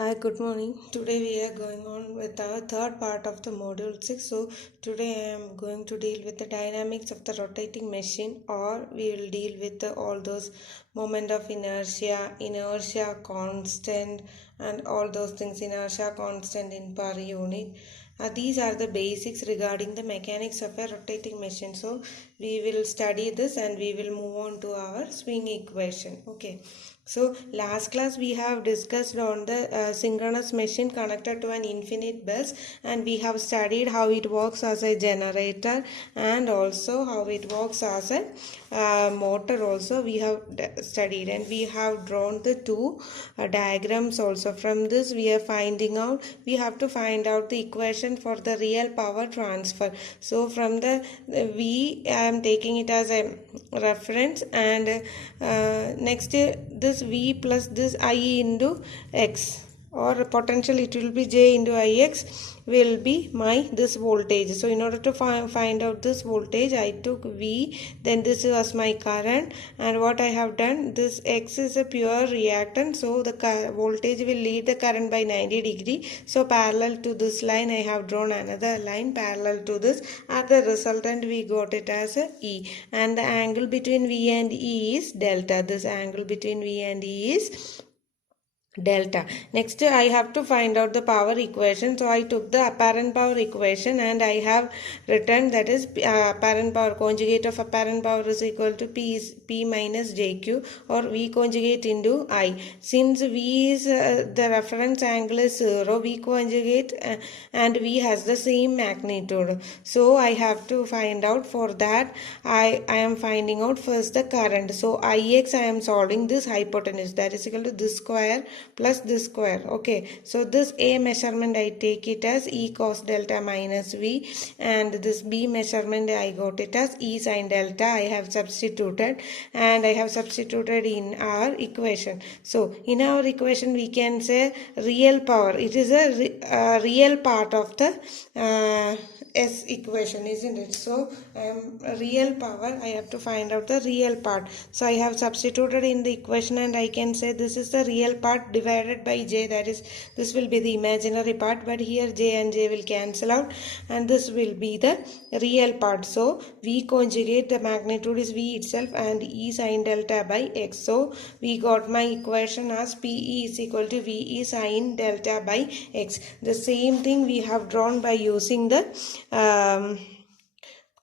Hi, good morning. Today we are going on with our third part of the module 6. So today I am going to deal with the dynamics of the rotating machine, or we will deal with all those moment of inertia, inertia constant and all those things, inertia constant in per unit. These are the basics regarding the mechanics of a rotating machine. So we will study this and we will move on to our swing equation. Okay. So last class we have discussed on the synchronous machine connected to an infinite bus, and we have studied how it works as a generator and also how it works as a motor also we have studied, and we have drawn the two diagrams also. From this we are finding out, we have to find out the equation for the real power transfer. So from the V I am taking it as a reference, and next this V plus this I into X, or potential it will be J into Ix, will be my this voltage. So in order to find out this voltage, I took V, then this was my current, and what I have done, this X is a pure reactant, so the voltage will lead the current by 90 degree. So parallel to this line I have drawn another line parallel to this, and the resultant we got it as a E, and the angle between V and E is delta. This angle between V and E is delta. Next I have to find out the power equation. So I took the apparent power equation and I have written, that is apparent power, conjugate of apparent power is equal to P minus JQ, or V conjugate into I. Since V is the reference angle is 0, V conjugate and V has the same magnitude. So I have to find out, for that I am finding out first the current. So Ix I am solving this hypotenuse, that is equal to this square plus this square. Okay, so this A measurement I take it as E cos delta minus V, and this B measurement I got it as E sin delta. I have substituted, and I have substituted in our equation. So in our equation we can say real power, it is a real part of the S equation, isn't it? So real power, I have to find out the real part. So I have substituted in the equation, and I can say this is the real part divided by J, that is this will be the imaginary part, but here J and J will cancel out, and this will be the real part. So V conjugate, the magnitude is V itself, and E sin delta by X. So we got my equation as PE is equal to VE sin delta by X. The same thing we have drawn by using the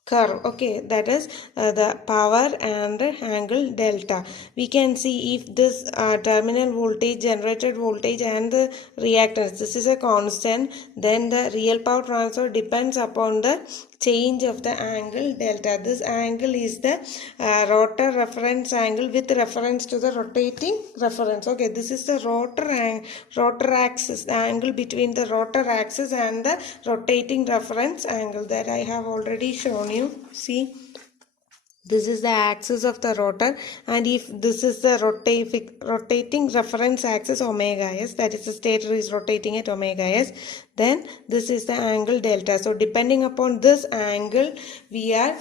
curve. Okay, that is the power and angle delta. We can see if this terminal voltage, generated voltage, and the reactance, this is a constant, then the real power transfer depends upon the change of the angle delta. This angle is the rotor reference angle with reference to the rotating reference. Okay, this is the rotor axis, the angle between the rotor axis and the rotating reference angle, that I have already shown you. See, this is the axis of the rotor, and if this is the rotating reference axis omega s, that is the stator is rotating at omega s, then this is the angle delta. So depending upon this angle, we are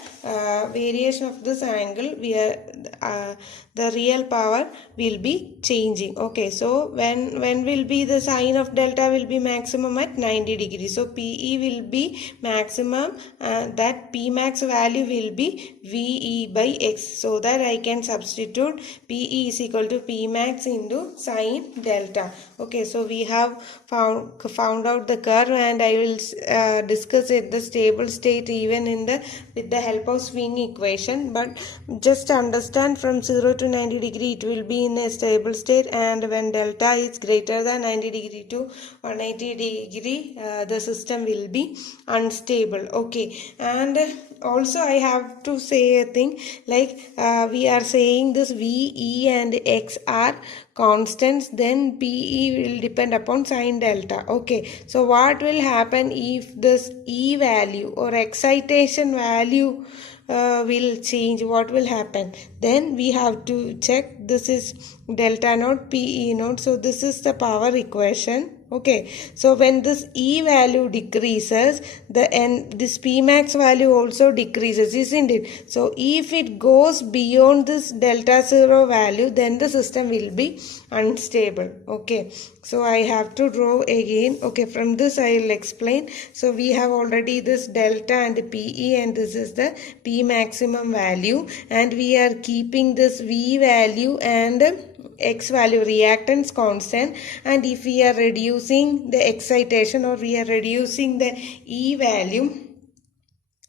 variation of this angle, we are the real power will be changing. Okay, so when will be the sign of delta will be maximum at 90 degrees. So PE will be maximum, that P max value will be VE by X, so that I can substitute PE is equal to P max into sin delta. Okay, so we have found out the curve, and I will discuss it the stable state even in the with the help of swing equation. But just understand, from 0 to 90 degree it will be in a stable state, and when delta is greater than 90 degree to 180 degree the system will be unstable. Okay, and also I have to say a thing, like we are saying this V, E and X are constants, then PE will depend upon sin delta. Okay, so what will happen if this E value or excitation value will change? What will happen? Then we have to check, this is delta naught PE naught. So this is the power equation. Okay, so when this E value decreases, this P max value also decreases, isn't it? So if it goes beyond this delta zero value, then the system will be unstable. Okay, so I have to draw again. Okay, from this I will explain. So we have already this delta and PE, and this is the P maximum value, and we are keeping this V value and X value reactance constant, and if we are reducing the excitation or we are reducing the E value,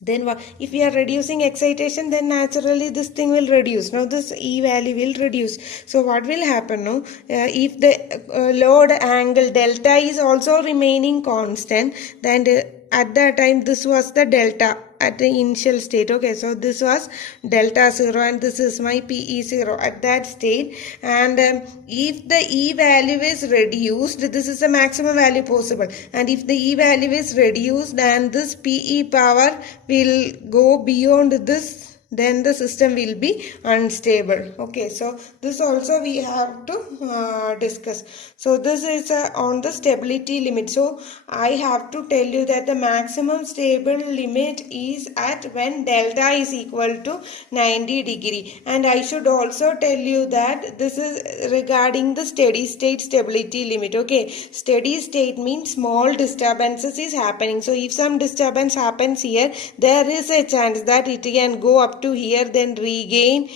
then if we are reducing excitation, then naturally this thing will reduce. Now this E value will reduce. So what will happen now? If the load angle delta is also remaining constant, then at that time this was the delta at the initial state. Okay, so this was delta 0 and this is my PE 0 at that state. And if the E value is reduced, this is the maximum value possible, and if the E value is reduced, then this PE power will go beyond this, then the system will be unstable. Okay, so this also we have to discuss. So this is on the stability limit. So I have to tell you that the maximum stable limit is at when delta is equal to 90 degree, and I should also tell you that this is regarding the steady state stability limit. Okay, steady state means small disturbances is happening. So if some disturbance happens here, there is a chance that it can go up to here, then regain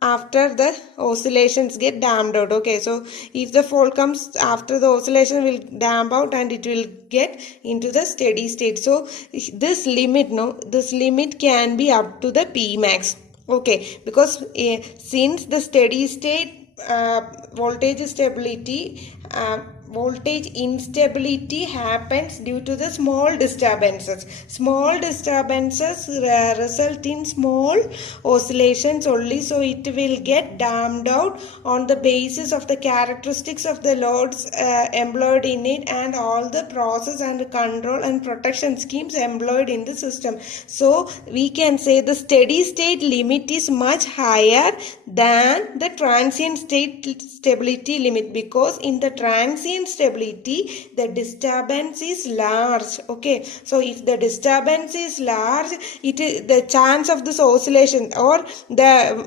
after the oscillations get damped out. Okay, so if the fault comes after the oscillation will damp out and it will get into the steady state. So this limit, this limit can be up to the P max. Okay, because since the steady state voltage stability voltage instability happens due to the small disturbances. Small disturbances result in small oscillations only, so it will get damped out on the basis of the characteristics of the loads employed in it and all the process and control and protection schemes employed in the system. So we can say the steady state limit is much higher than the transient state stability limit, because in the transient stability the disturbance is large. Okay, so if the disturbance is large, it is the chance of this oscillation or the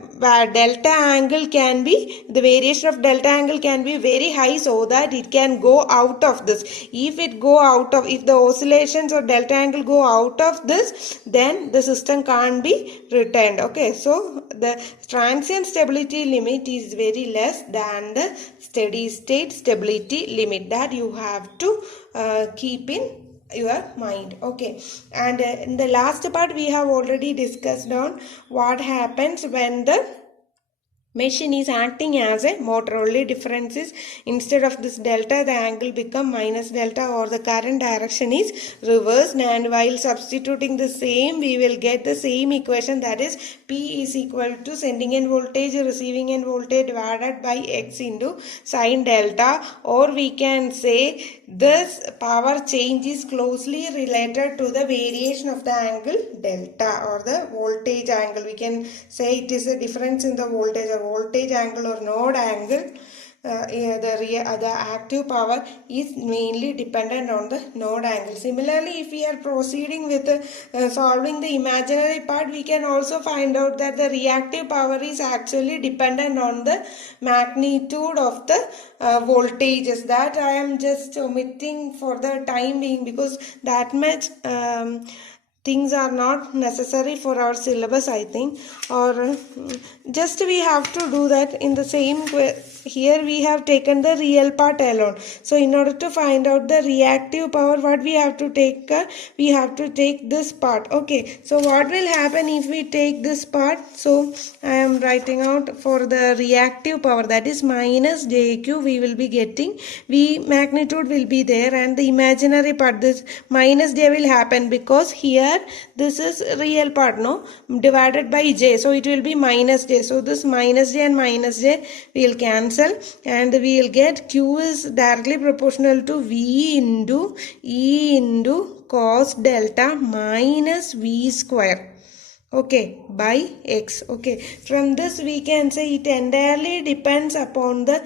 delta angle can be, the variation of delta angle can be very high, so that it can go out of this. If the oscillations or delta angle go out of this, then the system can't be retained. Okay, so the transient stability limit is very less than the steady state stability limit. That you have to keep in your mind. Okay, and in the last part we have already discussed on what happens when the machine is acting as a motor. Only difference is, instead of this delta, the angle become minus delta, or the current direction is reversed, and while substituting the same, we will get the same equation, that is P is equal to sending end voltage receiving end voltage divided by X into sine delta, or we can say this power change is closely related to the variation of the angle delta or the voltage angle. We can say it is a difference in the voltage angle or node angle. The active power is mainly dependent on the node angle. Similarly, if we are proceeding with solving the imaginary part, we can also find out that the reactive power is actually dependent on the magnitude of the voltages. That I am just omitting for the time being, because that much things are not necessary for our syllabus, I think, or just we have to do that in the same way. Here we have taken the real part alone. So in order to find out the reactive power, what we have to take? We have to take this part. Okay, so what will happen if we take this part? So I am writing out for the reactive power, that is minus jq. We will be getting V magnitude will be there, and the imaginary part, this minus j will happen, because here this is real part, divided by j, so it will be minus j. So this minus j and minus j will cancel, and we will get q is directly proportional to V into E into cos delta minus V square. okay, by x. Okay, from this we can say it entirely depends upon the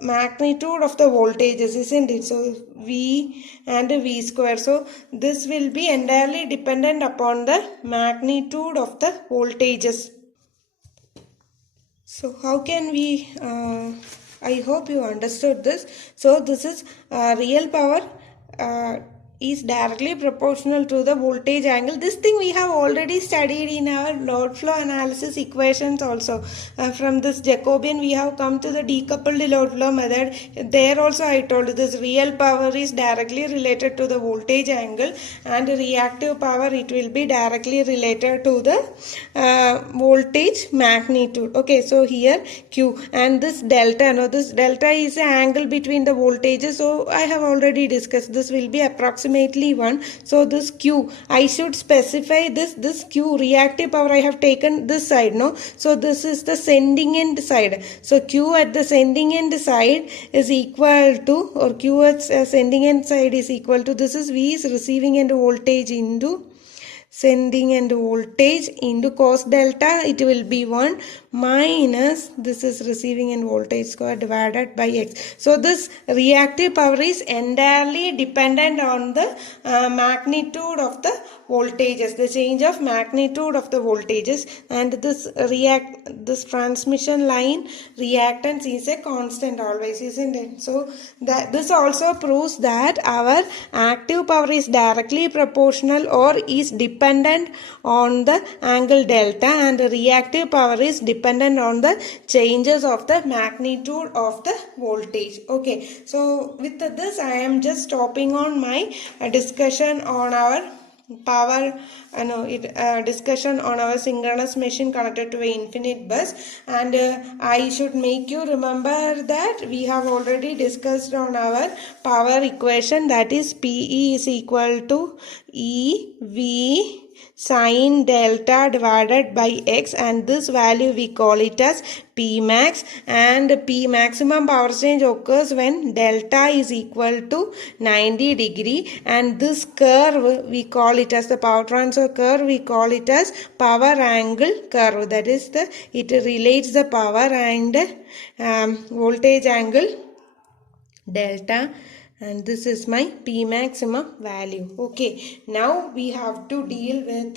magnitude of the voltages, isn't it? So v and v square, so this will be entirely dependent upon the magnitude of the voltages. So how can we, I hope you understood this. So this is real power uh, is directly proportional to the voltage angle. This thing we have already studied in our load flow analysis equations also. From this Jacobian we have come to the decoupled load flow method. There also I told this real power is directly related to the voltage angle, and reactive power it will be directly related to the voltage magnitude. Okay, so here Q and this delta, no, this delta is the angle between the voltages. So I have already discussed this will be approximately 1. So this Q, I should specify this Q reactive power. I have taken this side, no, so this is the sending end side. So Q at the sending end side is equal to, or Q at sending end side is equal to, this is V is receiving end voltage into sending end voltage into cos delta, it will be 1 minus this is receiving end voltage square divided by x. So this reactive power is entirely dependent on the magnitude of the voltages, the change of magnitude of the voltages, and this transmission line reactance is a constant always, isn't it? So that this also proves that our active power is directly proportional or is dependent on the angle delta, and reactive power is dependent on the changes of the magnitude of the voltage. Okay, so with this I am just stopping on my discussion on our power discussion on our synchronous machine connected to an infinite bus, and I should make you remember that we have already discussed on our power equation, that is PE is equal to EV sine delta divided by x, and this value we call it as P max, and P maximum power change occurs when delta is equal to 90 degree, and this curve we call it as the power transfer curve, we call it as power angle curve, that is it relates the power and voltage angle delta, and this is my P maximum value. Okay, now we have to deal with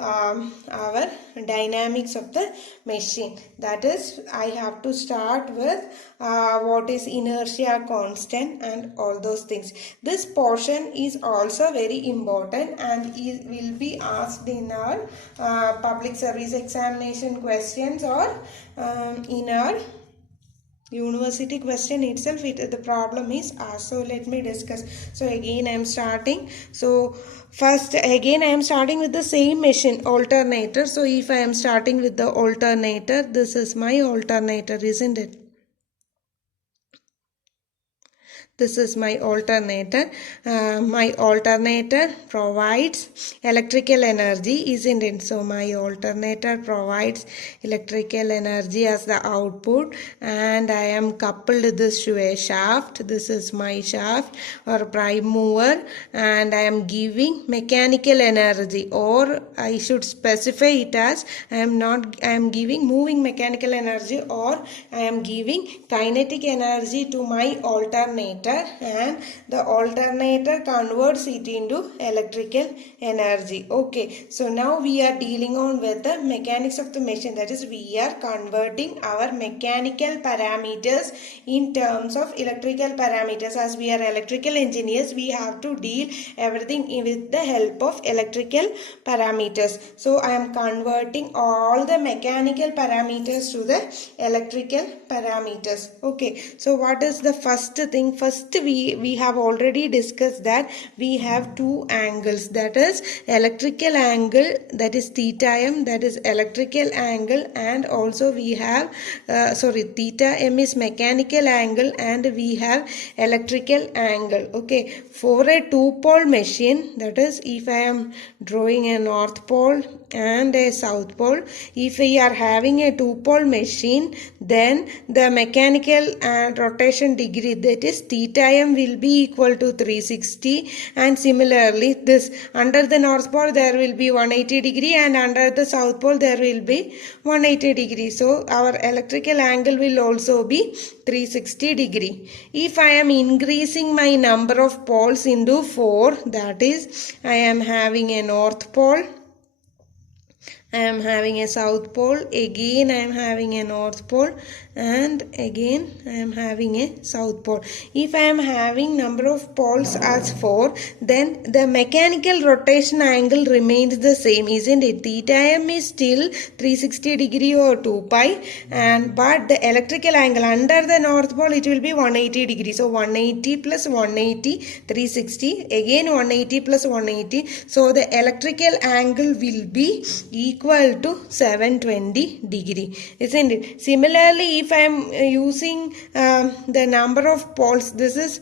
our dynamics of the machine. That is, I have to start with what is inertia constant and all those things. This portion is also very important and it will be asked in our public service examination questions or in our university question itself. The problem is asked. So let me discuss. So again I am starting. So first again I am starting with the same machine, alternator. So if I am starting with the alternator, this is my alternator, isn't it? This is my alternator. My alternator provides electrical energy, isn't it? So my alternator provides electrical energy as the output, and I am coupled this to a shaft. This is my shaft or prime mover, and I am giving mechanical energy, or I should specify it as I am giving moving mechanical energy, or I am giving kinetic energy to my alternator, and the alternator converts it into electrical energy. Okay, so now we are dealing on with the mechanics of the machine, that is we are converting our mechanical parameters in terms of electrical parameters. As we are electrical engineers, we have to deal everything with the help of electrical parameters. So I am converting all the mechanical parameters to the electrical parameters. Okay, so what is the first thing? First we have already discussed that we have two angles, that is electrical angle, that is theta m, that is electrical angle, and also we have theta m is mechanical angle, and we have electrical angle. Okay, for a two pole machine, that is if I am drawing a north pole and a south pole. If we are having a two-pole machine, then the mechanical and rotation degree, that is theta m, will be equal to 360, and similarly this under the north pole there will be 180 degree and under the south pole there will be 180 degree. So our electrical angle will also be 360 degree. If I am increasing my number of poles into 4, that is I am having a north pole, I am having a south pole, again I am having a north pole, and again I am having a south pole. If I am having number of poles as 4, then the mechanical rotation angle remains the same, isn't it? Theta m is still 360 degree or 2 pi, but the electrical angle under the north pole, it will be 180 degree. So 180 plus 180, 360, again 180 plus 180. So the electrical angle will be equal to 720 degree, isn't it? Similarly, if I am using the number of poles, this is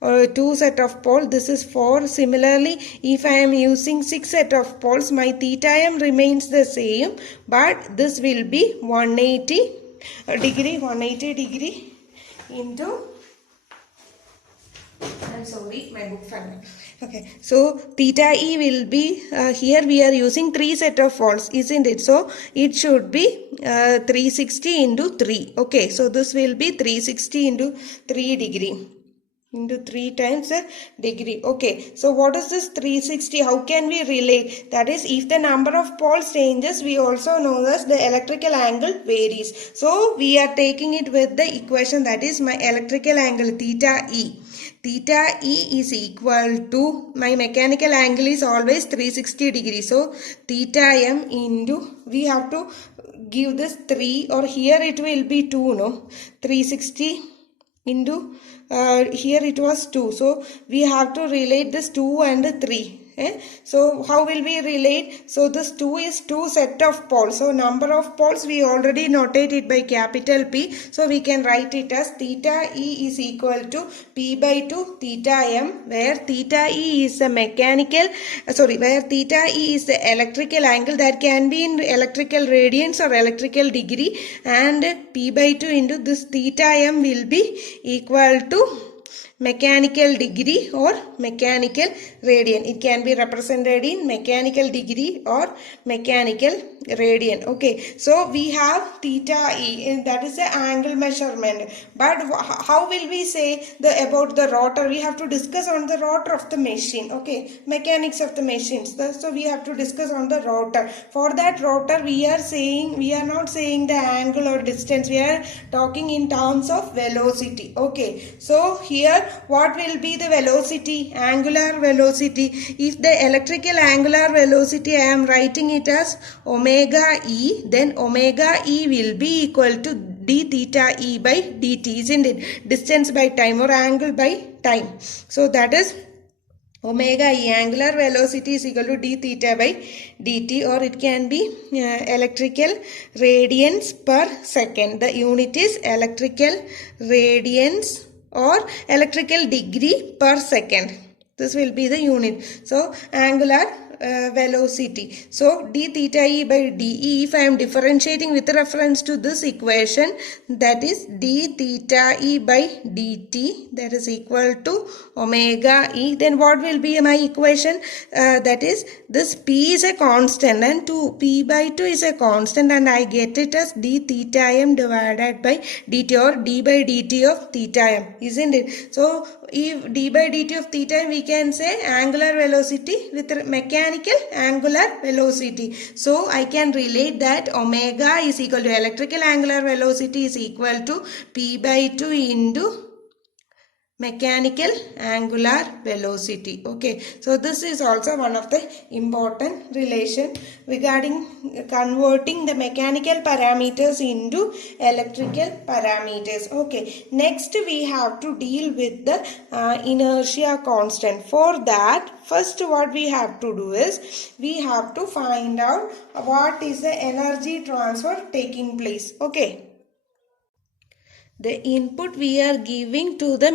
2 set of poles, this is 4. Similarly, if I am using 6 set of poles, my theta m remains the same, but this will be 180 degree into, I'm sorry, my book fell. Okay, so theta e will be, here we are using 3 set of poles, isn't it? So it should be 360 into 3. Okay, so this will be 360 into 3 degree. Into 3 times the degree. Okay, so what is this 360? How can we relate? That is, if the number of poles changes, we also know that the electrical angle varies. So we are taking it with the equation, that is my electrical angle theta e. Theta e is equal to, my mechanical angle is always 360 degrees. So theta m into, we have to give this 3, or here it will be 2, no? 360 into, here it was 2. So we have to relate this 2 and 3. So how will we relate? So this 2 is 2 set of poles. So number of poles we already notate it by capital P. So we can write it as theta E is equal to P by 2 theta M, where theta E is the mechanical, where theta E is the electrical angle, that can be in electrical radians or electrical degree, and P by 2 into this theta M will be equal to mechanical degree or mechanical radian. It can be represented in mechanical degree or mechanical radian. Okay, so we have theta E, that is the angle measurement. But how will we say about the rotor? We have to discuss on the rotor of the machine. Okay, mechanics of the machines. So we have to discuss on the rotor. For that rotor, we are not saying the angle or distance. We are talking in terms of velocity. Okay, so here what will be the velocity? Angular velocity. If the electrical angular velocity, I am writing it as omega E, then omega E will be equal to d theta E by dt, isn't it? Distance by time or angle by time. So that is omega E, angular velocity, is equal to d theta by dt, or it can be electrical radians per second. The unit is electrical radians or electrical degree per second. This will be the unit. So angular velocity. So d theta E by de, if I am differentiating with reference to this equation, that is d theta E by dt, that is equal to omega E. Then what will be my equation? That is, this P is a constant and P by 2 is a constant, and I get it as d theta m divided by dt, or d by dt of theta m, isn't it? So if d by dt of theta m, we can say angular velocity with mechanical angular velocity. So I can relate that omega is equal to electrical angular velocity is equal to P by 2 into mechanical angular velocity. Okay, so this is also one of the important relation regarding converting the mechanical parameters into electrical parameters. Okay, next we have to deal with the inertia constant. For that, first what we have to do is we have to find out what is the energy transfer taking place. Okay, The input we are giving to the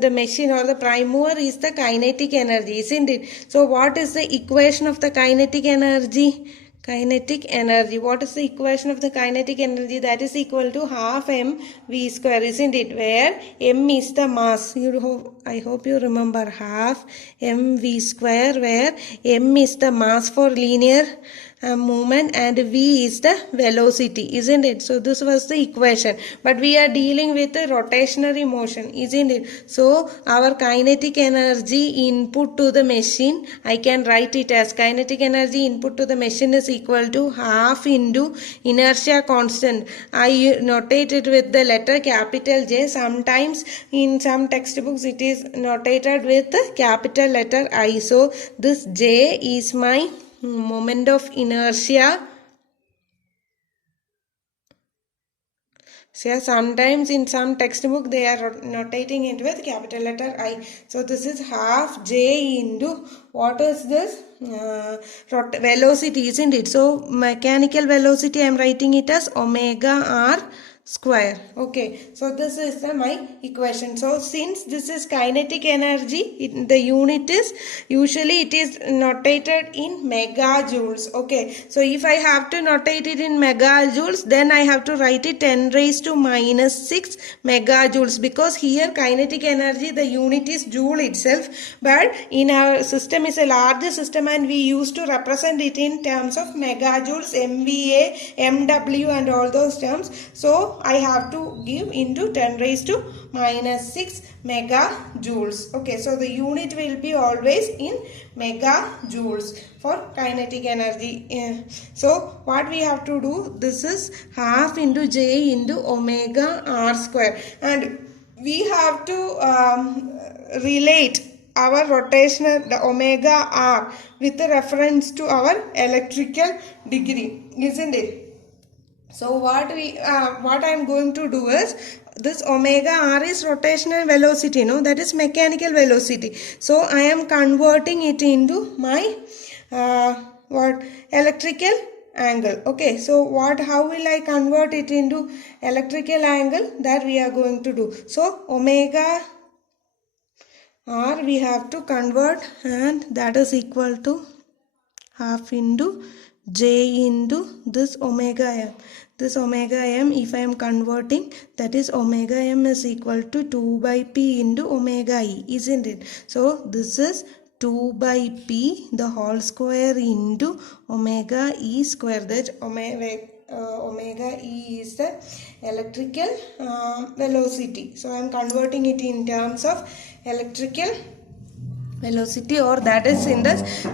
the machine or the prime mover is the kinetic energy, isn't it? So what is the equation of the kinetic energy? Kinetic energy. What is the equation of the kinetic energy? That is equal to half mv square, isn't it? Where m is the mass. I hope you remember half mv square, where m is the mass for linear movement and v is the velocity, isn't it? So this was the equation, but we are dealing with the rotationary motion, isn't it? So our kinetic energy input to the machine, I can write it as kinetic energy input to the machine is equal to half into inertia constant. I notate it with the letter capital J. Sometimes in some textbooks it is notated with the capital letter I. So this J is my moment of inertia. So sometimes in some textbook they are notating it with capital letter I. So this is half J into, what is this? Velocity, isn't it? So mechanical velocity I am writing it as omega r square. Okay, so this is my equation. So since this is kinetic energy, the unit is usually it is notated in megajoules. Okay, so if I have to notate it in megajoules, then I have to write it 10 raised to minus 6 megajoules, because here kinetic energy the unit is joule itself, but in our system is a larger system and we used to represent it in terms of megajoules, MVA, MW and all those terms. So I have to give into 10 raised to minus 6 megajoules. Okay, so the unit will be always in megajoules for kinetic energy. So what we have to do, this is half into J into omega r square, and we have to relate our rotational, the omega r, with the reference to our electrical degree, isn't it? So what I am going to do is, this omega r is rotational velocity, no, that is mechanical velocity. So I am converting it into my what, electrical angle. Okay, so how will I convert it into electrical angle? That we are going to do. So omega r we have to convert, and that is equal to half into J into this omega m. This omega m, if I am converting, that is omega m is equal to 2 by p into omega e, isn't it? So this is 2 by p the whole square into omega e square. That omega e is the electrical velocity. So I am converting it in terms of electrical velocity, or that is in this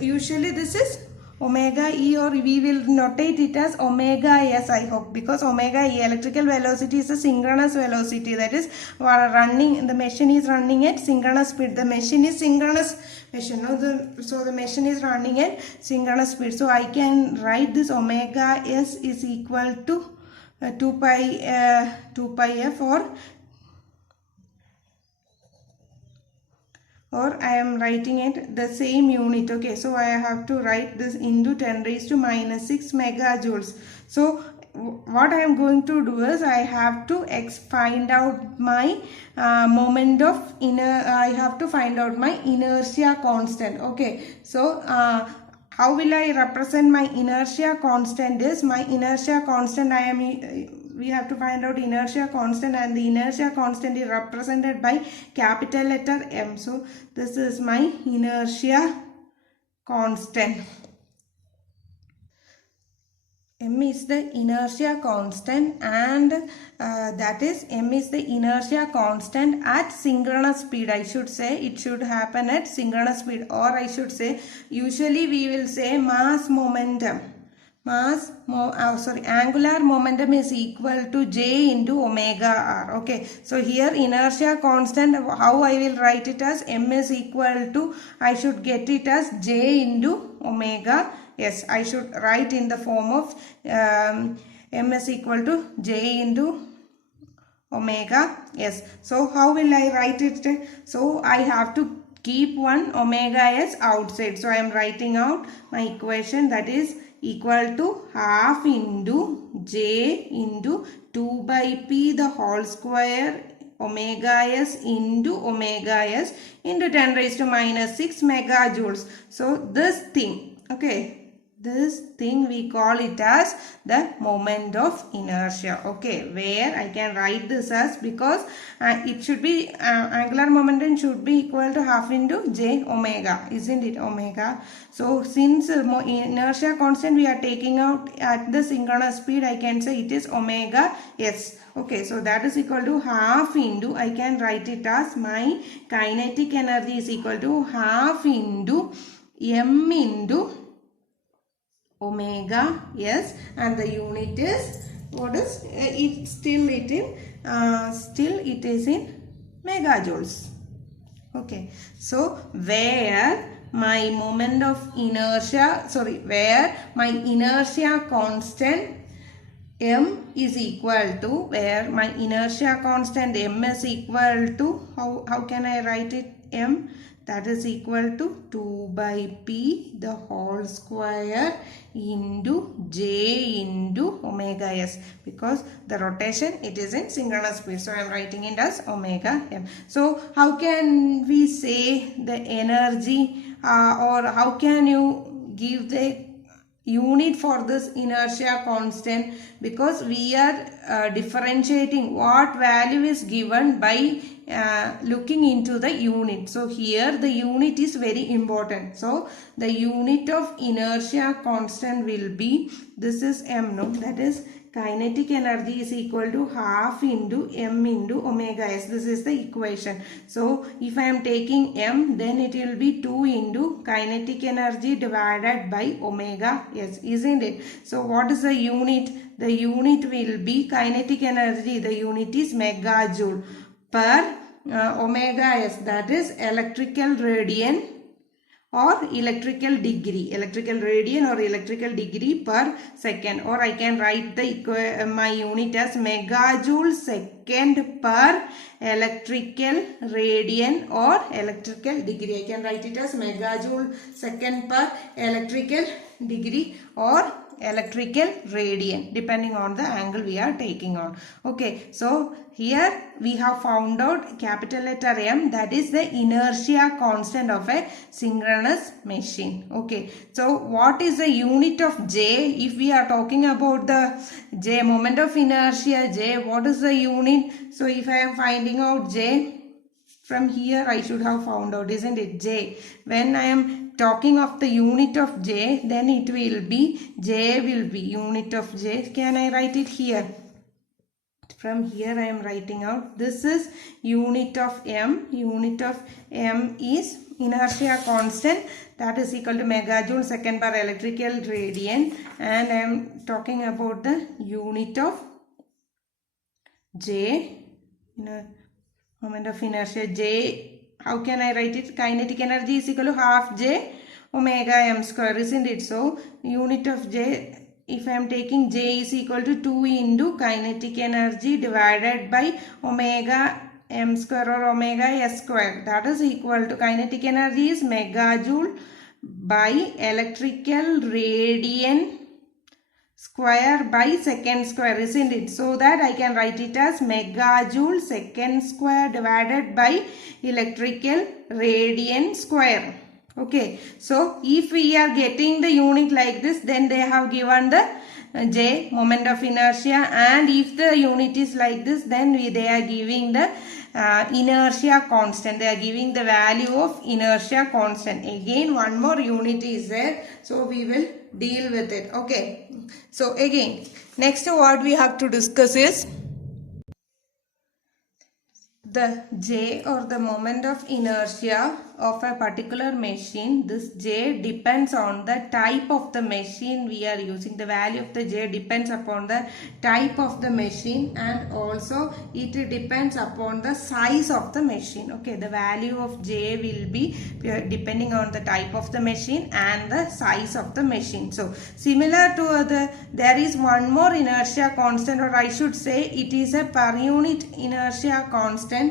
usually this is omega e, or we will notate it as omega s, I hope, because omega e, electrical velocity, is a synchronous velocity, that is running, the machine is running at synchronous speed. The machine is synchronous machine, no? So the machine is running at synchronous speed. So I can write this omega s is equal to 2 pi f, or I am writing it the same unit. Okay, so I have to write this into 10 raised to minus 6 megajoules. So what I am going to do is, I have to find out my moment of I have to find out my inertia constant. Okay, so how will I represent my inertia constant? Is my inertia constant, we have to find out inertia constant, and the inertia constant is represented by capital letter M. So this is my inertia constant. M is the inertia constant, and that is M is the inertia constant at synchronous speed. I should say it should happen at synchronous speed, or I should say, usually we will say mass momentum. Angular momentum is equal to J into omega r. Okay, so here inertia constant, how I will write it as, M is equal to, I should get it as J into omega. Yes, I should write in the form of M is equal to J into omega. Yes, so how will I write it? So I have to keep one omega s outside. So I am writing out my equation, that is equal to half into J into 2 by p the whole square omega s into omega s into 10 raised to minus 6 megajoules. So this thing, okay, this thing we call it as the moment of inertia. Okay, where I can write this as, because it should be angular momentum should be equal to half into j omega, isn't it, omega. So since inertia constant we are taking out at the synchronous speed, I can say it is omega s. Okay, so that is equal to half into, I can write it as my kinetic energy is equal to half into m into omega s, and the unit is, what is it, still it is in megajoules. Okay, so where my moment of inertia, where my inertia constant m is equal to, where my inertia constant m is equal to, how can I write it, m, that is equal to 2 by p the whole square into j into omega s, because the rotation it is in synchronous speed, so I am writing it as omega m. So how can we say the energy or how can you give the unit for this inertia constant, because we are differentiating what value is given by looking into the unit. So here the unit is very important. So the unit of inertia constant will be, this is m, no, that is kinetic energy is equal to half into m into omega s. This is the equation. So if I am taking m, then it will be 2 into kinetic energy divided by omega s, isn't it? So what is the unit? The unit will be kinetic energy. The unit is megajoule per omega s, that is electrical radian or electrical degree, electrical radian or electrical degree per second, or I can write the my unit as megajoule second per electrical radian or electrical degree. I can write it as megajoule second per electrical degree or electrical radian, depending on the angle we are taking on. Okay, so here we have found out capital letter M, that is the inertia constant of a synchronous machine. Okay, so what is the unit of J? If we are talking about the J, moment of inertia J, what is the unit? So if I am finding out J, from here I should have found out, isn't it, J. When I am talking of the unit of J, then it will be, J will be unit of J. Can I write it here? From here I am writing out, this is unit of M. Unit of M is inertia constant, that is equal to megajoule second per electrical radian, and I am talking about the unit of J, moment of inertia J. How can I write it? Kinetic energy is equal to half J omega m square, isn't it? So unit of J, if I am taking J is equal to 2 into kinetic energy divided by omega m square or omega s square, that is equal to, kinetic energy is megajoule by electrical radian square by second square, isn't it? So that I can write it as megajoule second square divided by electrical radian square. Okay, so if we are getting the unit like this, then they have given the J, moment of inertia, and if the unit is like this, then they are giving the inertia constant. They are giving the value of inertia constant. Again one more unit is there, so we will deal with it. Okay, so again next what we have to discuss is the J, or the moment of inertia of a particular machine. This J depends on the type of the machine we are using. The value of the J depends upon the type of the machine, and also it depends upon the size of the machine. Okay, the value of J will be depending on the type of the machine and the size of the machine. So similar to there is one more inertia constant, or I should say it is a per unit inertia constant.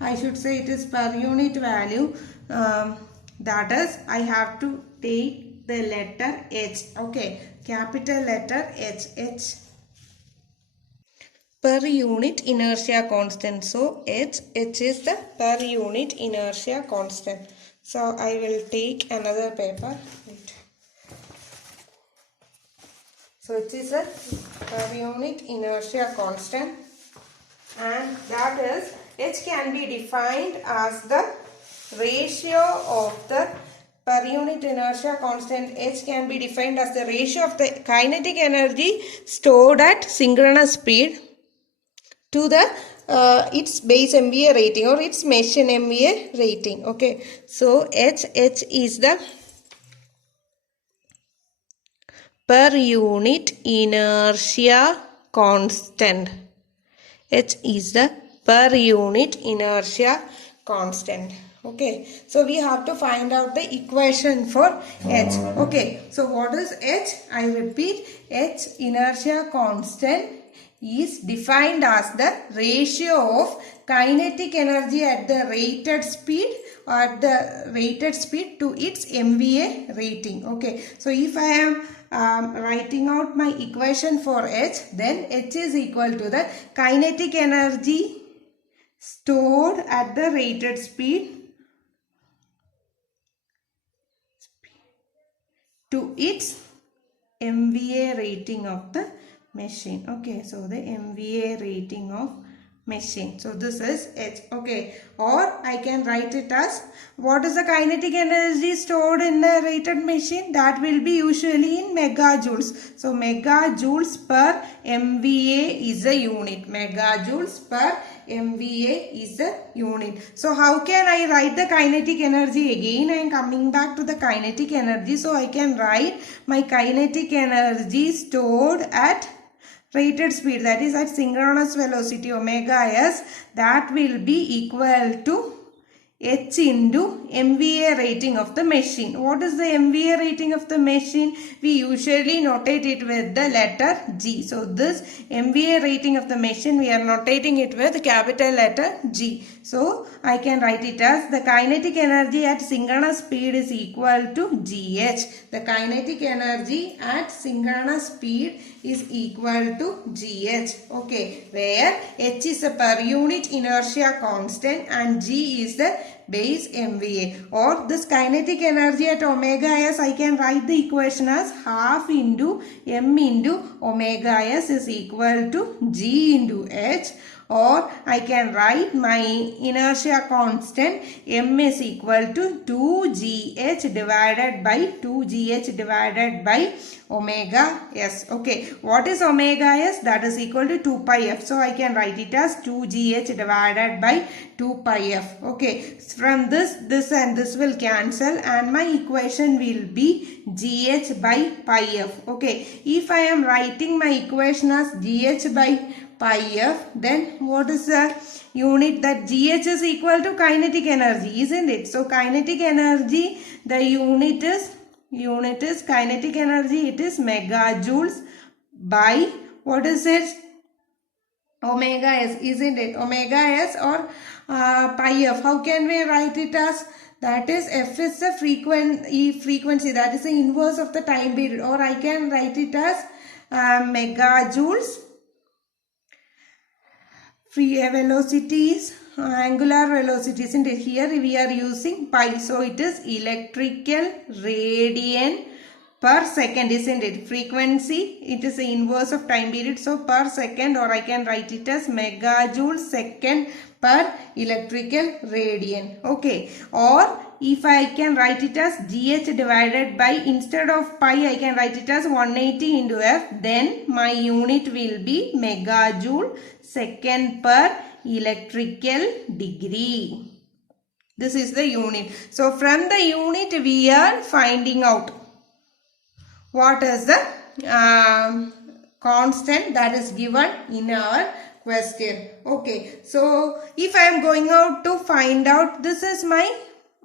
I should say it is per unit value. That is, I have to take the letter H. Okay, capital letter H. per unit inertia constant. So H is the per unit inertia constant. So I will take another paper. Wait. So it is a per unit inertia constant, and that is H can be defined as the ratio of the per unit inertia constant. H can be defined as the ratio of the kinetic energy stored at synchronous speed to the its base MVA rating or its machine MVA rating. Okay, so H is the per unit inertia constant. H is the per unit inertia constant. Okay, so we have to find out the equation for H. Okay, so what is H? I repeat, H inertia constant is defined as the ratio of kinetic energy at the rated speed to its MVA rating. Okay, so if I am writing out my equation for H, then H is equal to the kinetic energy stored at the rated speed to its MVA rating of the machine. Okay, so the MVA rating of machine. So this is H. Okay, or I can write it as what is the kinetic energy stored in the rated machine? That will be usually in megajoules. So megajoules per MVA is a unit. Megajoules per MVA is a unit. So how can I write the kinetic energy? Again I am coming back to the kinetic energy. So I can write my kinetic energy stored at rated speed, that is at synchronous velocity omega s, that will be equal to H into MVA rating of the machine. What is the MVA rating of the machine? We usually notate it with the letter G. So this MVA rating of the machine, we are notating it with capital letter G. So I can write it as the kinetic energy at synchronous speed is equal to GH. The kinetic energy at synchronous speed is equal to GH. Okay, where H is a per unit inertia constant and G is the base MVA. Or this kinetic energy at omega s, I can write the equation as half into M into omega s is equal to G into H. Or I can write my inertia constant M is equal to 2GH divided by omega s. Okay, what is omega s? That is equal to 2 pi f. So I can write it as 2GH divided by 2 pi f. Okay, from this and this will cancel and my equation will be GH by pi f. Okay, if I am writing my equation as GH by pi f, then what is the unit? That GH is equal to kinetic energy, isn't it? So kinetic energy, the unit is kinetic energy, it is megajoules by what is it? Omega s, isn't it? Omega s or pi f. How can we write it as? That is F is the frequency, that is the inverse of the time period, or I can write it as megajoules. Free velocities, angular velocities, and here we are using pi, so it is electrical radian per second, isn't it? Frequency, it is the inverse of time period, so per second, or I can write it as megajoule second per electrical radian. Okay, or if I can write it as GH divided by, instead of pi I can write it as 180 into F, then my unit will be megajoule second per electrical degree. This is the unit. So from the unit we are finding out what is the constant that is given in our question. Okay, so if I am going out to find out, this is my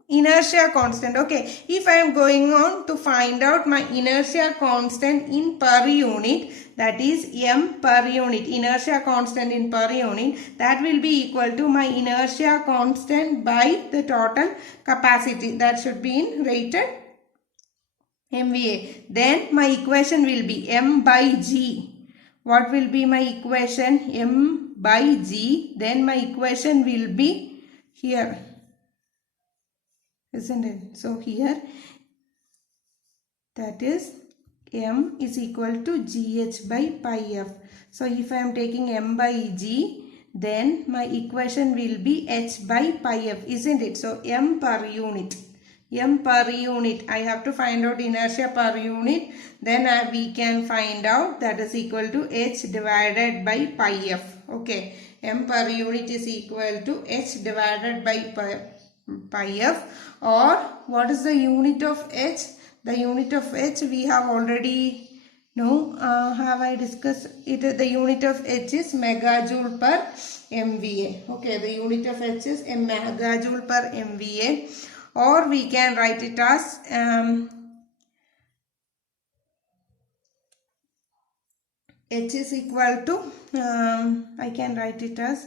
inertia constant. Okay, if I am going on to find out my inertia constant in per unit, that is M per unit, inertia constant in per unit, that will be equal to my inertia constant by the total capacity, that should be in rated MVA. Then my equation will be M by G. what will be my equation? M by G. Then my equation will be here, isn't it? So here, that is M is equal to GH by pi F. So if I am taking M by G, then my equation will be H by pi F, isn't it? So M per unit. M per unit. I have to find out inertia per unit. Then we can find out that is equal to H divided by pi F. Okay. M per unit is equal to H divided by pi F. Or what is the unit of H? The unit of H we have already have I discussed it? The unit of H is megajoule per MVA. Okay, the unit of H is a megajoule per MVA, or we can write it as H is equal to I can write it as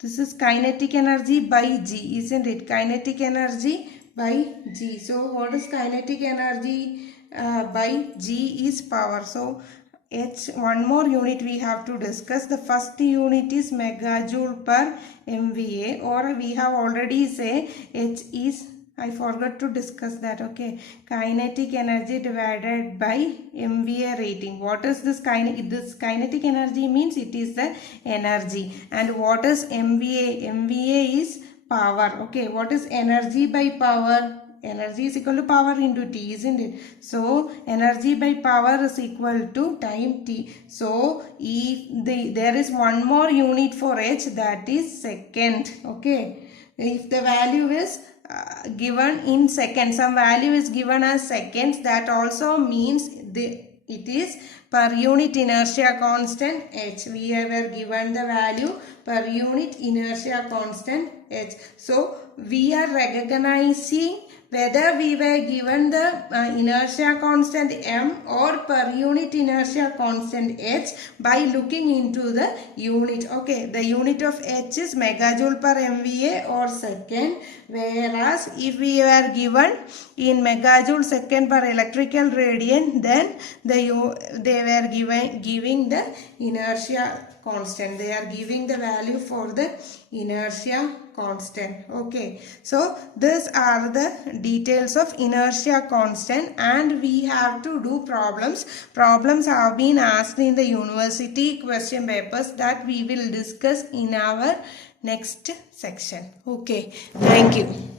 this is kinetic energy by G, isn't it? Kinetic energy by G. So what is kinetic energy by G is power. So H, one more unit we have to discuss. The first unit is megajoule per MVA, or we have already say H is, I forgot to discuss that. Okay, kinetic energy divided by MVA rating. What is this kinetic energy means? It is the energy. And what is MVA? MVA is power. Okay, what is energy by power? Energy is equal to power into T, isn't it? So energy by power is equal to time T. So if there is one more unit for H, that is second. Okay, if the value is given in seconds, some value is given as seconds, that also means it is per unit inertia constant H. We were given the value per unit inertia constant H. So we are recognizing whether we were given the inertia constant M or per unit inertia constant H by looking into the unit. Okay, the unit of H is megajoule per MVA or second, whereas if we were given in megajoule second per electrical radian, then they were giving the inertia constant. They are giving the value for the inertia constant. Okay, so these are the details of inertia constant, and we have to do problems. Problems have been asked in the university question papers that we will discuss in our next section. Okay, thank you.